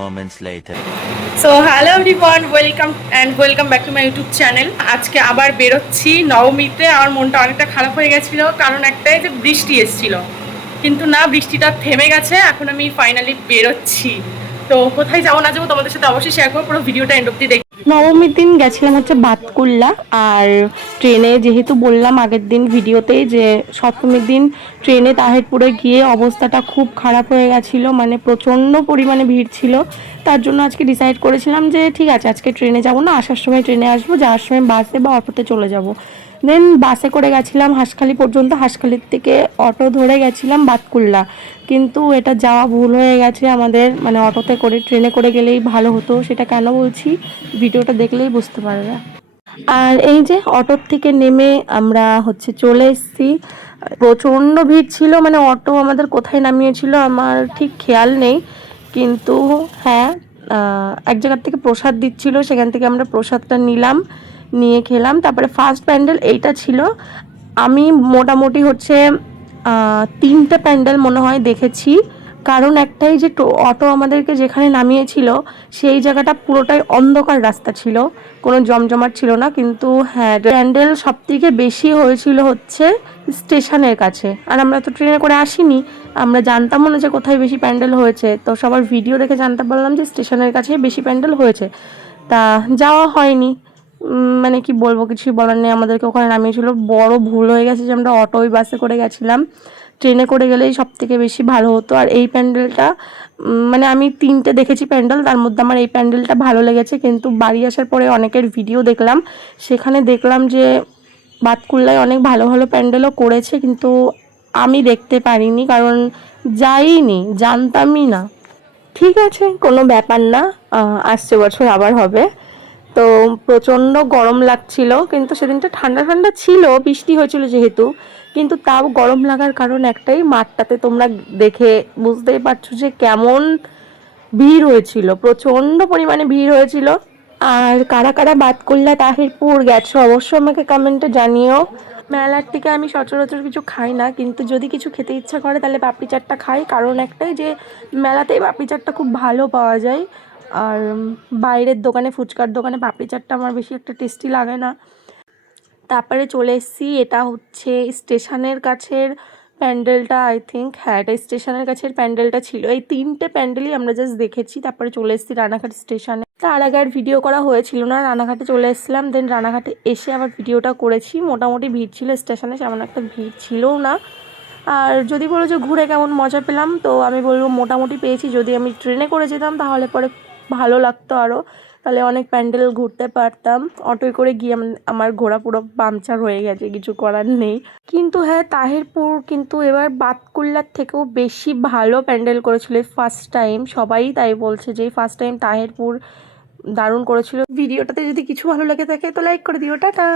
moments later. So hello everyone, welcome back to my YouTube channel. আজকে আবার বেরোচ্ছি নবমীতে। আমার মনটা অনেকটা খারাপ হয়ে গেছিলো, কারণ একটাই যে বৃষ্টি এসেছিল, কিন্তু না, বৃষ্টিটা থেমে গেছে। এখন আমি ফাইনালি বেরোচ্ছি। তো কোথায় যাবো না যাবো তোমাদের সাথে অবশ্যই শেয়ার করবো, পুরো ভিডিওটা এন্ড অব্দি দেখি। নবমীর দিন গেছিলাম হচ্ছে বাতকুল্লা। আর ট্রেনে যেহেতু বললাম আগের দিন ভিডিওতেই যে সপ্তমীর দিন ট্রেনে তাহিরপুরে গিয়ে অবস্থাটা খুব খারাপ হয়ে গেছিলো, মানে প্রচণ্ড পরিমাণে ভিড় ছিল। তার জন্য আজকে ডিসাইড করেছিলাম যে ঠিক আছে, আজকে ট্রেনে যাব না, আসার সময় ট্রেনে আসবো, যাওয়ার সময় বাসে বা অটোতে চলে যাব। দেন বাসে করে গেছিলাম হাঁসখালি পর্যন্ত, হাঁসখালির থেকে অটো ধরে গেছিলাম বাতকুল্লা। কিন্তু এটা যাওয়া ভুল হয়ে গেছে আমাদের, মানে অটোতে করে, ট্রেনে করে গেলেই ভালো হতো। সেটা কেন বলছি ভিডিওটা দেখলেই বুঝতে পারবে। আর এই যে অটোর থেকে নেমে আমরা হচ্ছে চলে এসেছি। প্রচণ্ড ভিড় ছিল, মানে অটো আমাদের কোথায় নামিয়েছিল আমার ঠিক খেয়াল নেই, কিন্তু হ্যাঁ, এক জায়গার থেকে প্রসাদ দিচ্ছিল, সেখান থেকে আমরা প্রসাদটা নিলাম, নিয়ে খেলাম। তারপরে ফার্স্ট প্যান্ডেল এইটা ছিল। আমি মোটামুটি হচ্ছে 3টে প্যান্ডেল মনে হয় দেখেছি, কারণ একটাই যে অটো আমাদেরকে যেখানে নামিয়েছিল সেই জায়গাটা পুরোটাই অন্ধকার রাস্তা ছিল, কোনো জমজমাট ছিল না। কিন্তু হ্যাঁ, প্যান্ডেল সব থেকে বেশি হয়েছিল হচ্ছে স্টেশনের কাছে। আর আমরা তো ট্রেনে করে আসিনি, আমরা জানতামও না যে কোথায় বেশি প্যান্ডেল হয়েছে। তো সবার ভিডিও দেখে জানতে পারলাম যে স্টেশনের কাছে বেশি প্যান্ডেল হয়েছে। তা যাওয়া হয়নি, মানে কি বলবো, কিছুই বলার নেই। আমাদেরকে ওখানে নামিয়েছিল, বড় ভুল হয়ে গেছে যে আমরা অটোই বাসে করে গেছিলাম। ট্রেনে করে গেলেই সব থেকে বেশি ভালো হতো। আর এই প্যান্ডেলটা মানে আমি 3টে দেখেছি প্যান্ডেল, তার মধ্যে আমার এই প্যান্ডেলটা ভালো লেগেছে। কিন্তু বাড়ি আসার পরে অনেকের ভিডিও দেখলাম, সেখানে দেখলাম যে বাতকুল্লায় অনেক ভালো ভালো প্যান্ডেলও করেছে, কিন্তু আমি দেখতে পারিনি, কারণ যাইনি, জানতামই না। ঠিক আছে, কোনো ব্যাপার না, আসছে বছর আবার হবে। তো প্রচণ্ড গরম লাগছিল, কিন্তু সেদিনটা ঠান্ডা ঠান্ডা ছিল, বৃষ্টি হয়েছিল যেহেতু। কিন্তু তাও গরম লাগার কারণ একটাই, মাঠটাতে তোমরা দেখে বুঝতেই পারছো যে কেমন ভিড় হয়েছিল, প্রচণ্ড পরিমাণে ভিড় হয়েছিল। আর কারা কারা বাতকুল্লা তাহিরপুর গেছো অবশ্যই আমাকে কমেন্টে জানিও। মেলার থেকে আমি সচরাচর কিছু খাই না, কিন্তু যদি কিছু খেতে ইচ্ছা করে তাহলে পাপড়ি চাটটা খাই, কারণ একটাই যে মেলাতেই পাপড়ি চাটটা খুব ভালো পাওয়া যায়। আর বাইরের দোকানে, ফুচকার দোকানে পাপড়ি চাটটা আমার বেশি একটা টেস্টি লাগে না। তারপরে চলে এসেছি, এটা হচ্ছে স্টেশনের কাছের প্যান্ডেলটা, আই থিঙ্ক, হ্যাঁ এটা স্টেশনের কাছের প্যান্ডেলটা ছিল। এই 3টে প্যান্ডেলই আমরা জাস্ট দেখেছি। তারপরে চলে এসেছি রানাঘাট স্টেশনে। তার আগে আর ভিডিও করা হয়েছিল না, রানাঘাটে চলে এসেছিলাম। দেন রানাঘাটে এসে আবার ভিডিওটা করেছি। মোটামুটি ভিড় ছিল স্টেশনে, সেমন একটা ভিড় ছিলও না। আর যদি বলো যে ঘুরে কেমন মজা পেলাম, তো আমি বলবো মোটামুটি পেয়েছি। যদি আমি ট্রেনে করে যেতাম তাহলে পরে ভালো লাগতো আরও, তাহলে অনেক প্যান্ডেল ঘুরতে পারতাম। অটোয় করে গিয়ে আমার ঘোরা পুরো পাংচার হয়ে গেছে, কিছু করার নেই। কিন্তু হ্যাঁ, তাহিরপুর কিন্তু এবার বাতকুল্লার থেকেও বেশি ভালো প্যান্ডেল করেছিল ফার্স্ট টাইম। সবাই তাই বলছে যে ফার্স্ট টাইম তাহিরপুর দারুণ করেছিল। ভিডিওটাতে যদি কিছু ভালো লেগে থাকে তো লাইক করে দিও, টাটা।